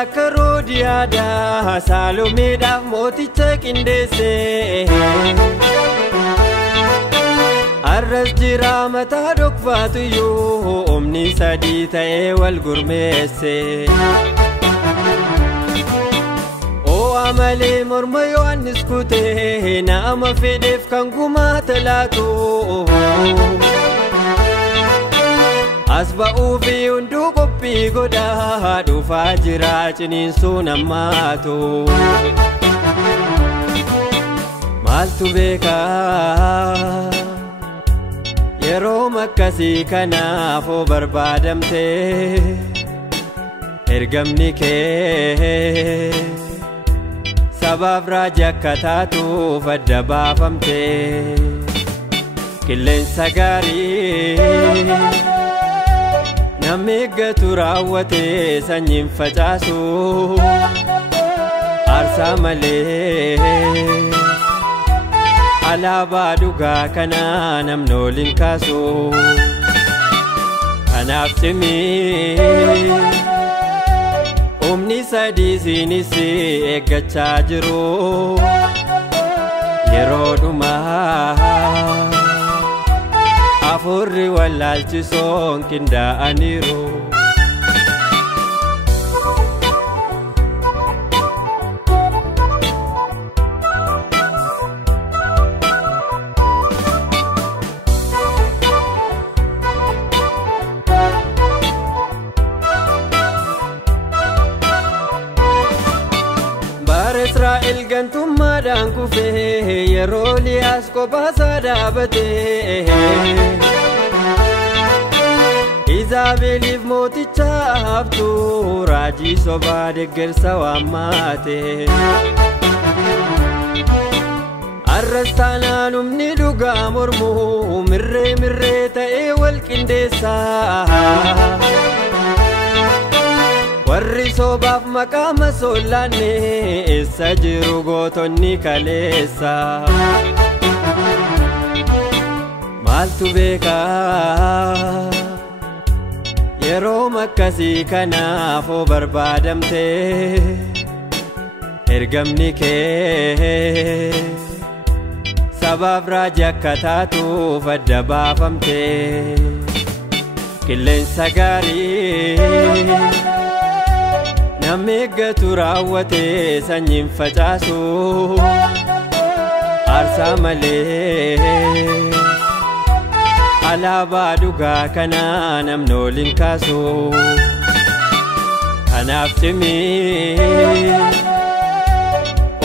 akka roodiyaadha Salomeedhaaf mooticha qindeesse Arras jira mataa dhokfaatuyyuu Omni sadii ta'ee wal gurmeesse Amalee morma Yohaannis kutee nama fedheef kan gumaata laatu As ba'uu fi hunduu qophii godhaa dhufaa jira ciniinsuun ammaatu Maaltu beekaa yeroo akkasii kanaafoo barbaadamtee ergamni kee Sabaaf raajii akka taatuuf adda baafamtee Qilleensa gaarii namni eeggatu raawwatee sanyiin facaasu Aarsaa malee alaabaa dhugaa kana namni oliin kaasu Kanaaf cimii Omni sadii siinis eeggachaa jiru yeroo dhumaa Hafuurri wallaalchisoon qindaa'aniiru Israa'el gantummaadhaan kufee yeroo Liyaas kophaa dhaabatee Izaabeliif mooticha haftuu raajii sobaa deeggarsa waammaate Arras taanaan humni dhugaa mormuu mirree ta'ee wal qindeessaa Warri sobaaf maqaa masollaanne eessa jiru gootonni kaleessa Maaltu beekaa yeroo akkasii kanaafoo barbaadamtee ergamni kee Sabaaf raajii akka taatuuf adda baafamtee Qilleensa gaarii namni eeggatu raawwatee sanyiin facaasu Aarsaa malee alaabaa dhugaa kana namni oliin kaasu Kanaaf cimii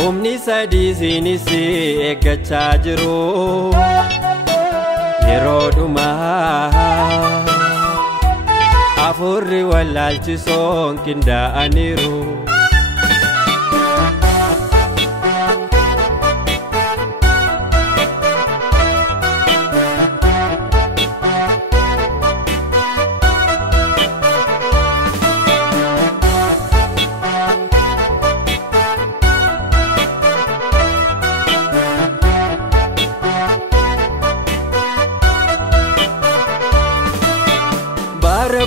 Omni sadii siinis eeggachaa jiru yeroo dhumaa Hafuurri wallaalchisoon qindaa'aniiru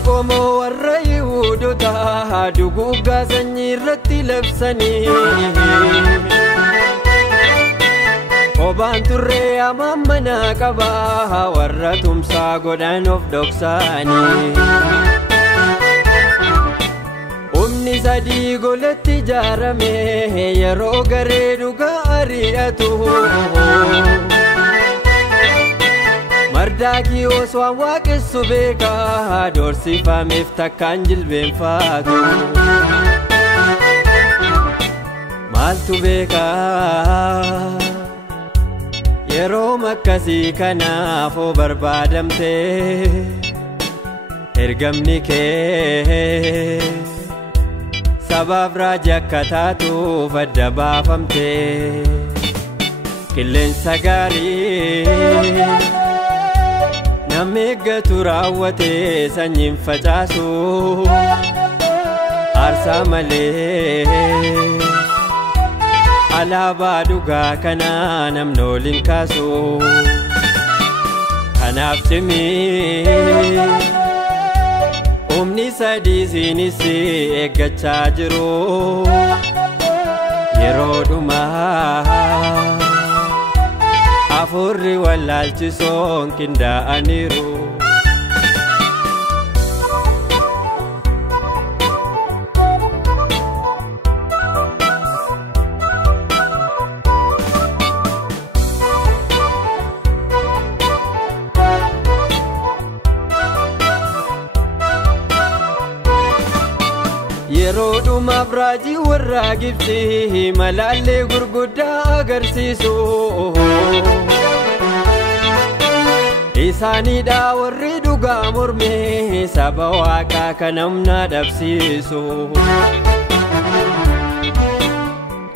Qomoo warra Yihuudotaa duguuggaa sanyii irratti labsanii Qobaan turree amammanaa qabaa warra tumsaa godhan of dhoksaanii Humni sadii golatti ijaarame yeroo garee dhugaa ari'atu Mardaakiyoos waan waaqessu beekaa doorsifameef takkaan jilbeenfaatu Maaltu beekaa yeroo akkasii kanaafoo barbaadamtee ergamni kee Sabaaf raajii akka taatuuf adda baafamtee Qilleensa gaarii namni eeggatu raawwatee sanyiin facaasu Aarsaa malee alaabaa dhugaa kana namni oliin kaasu Kanaaf cimii Humni sadii siinis eeggachaa jiru yeroo dhumaa Afurri wallaalchisoon qindaa'aniiru yeroo dhumaaf raajii warra Gibxii malaallee gurguddaa agarsiisu isaaniidha warri dhugaa mormee saba Waaqaa kan humna dhabsiisu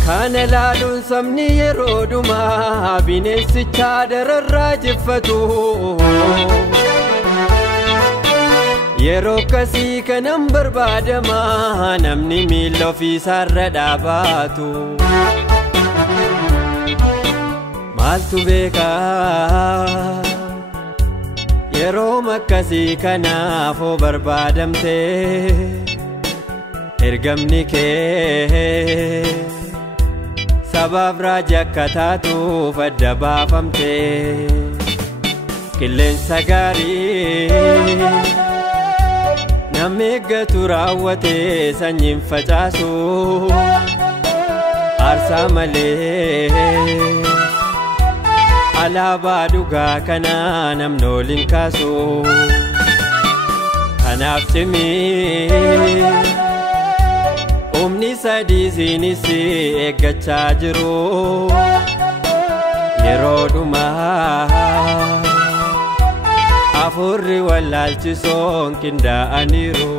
kana laaluun sabni yeroo dhumaa bineensichaa dararraa jeffatu yeroo kasii kanan barbaadamaa namni miila ofiisaarra dhaabaatu maaltu beekaa yeroo makkasii kanaafoo barbaadamte ergamni kee sabaaf raajii akka taatuuf adda baafamte qilleensa gaarii namni eeggatu raawwatee sanyiin facaasu aarsaa malee alaabaa dhugaa kana namni oliin kaasu kanaaf cimii humni sadii siinis eeggachaa jiru yeroo dhumaa Afurri wallaalchisoon qindaa'aniiru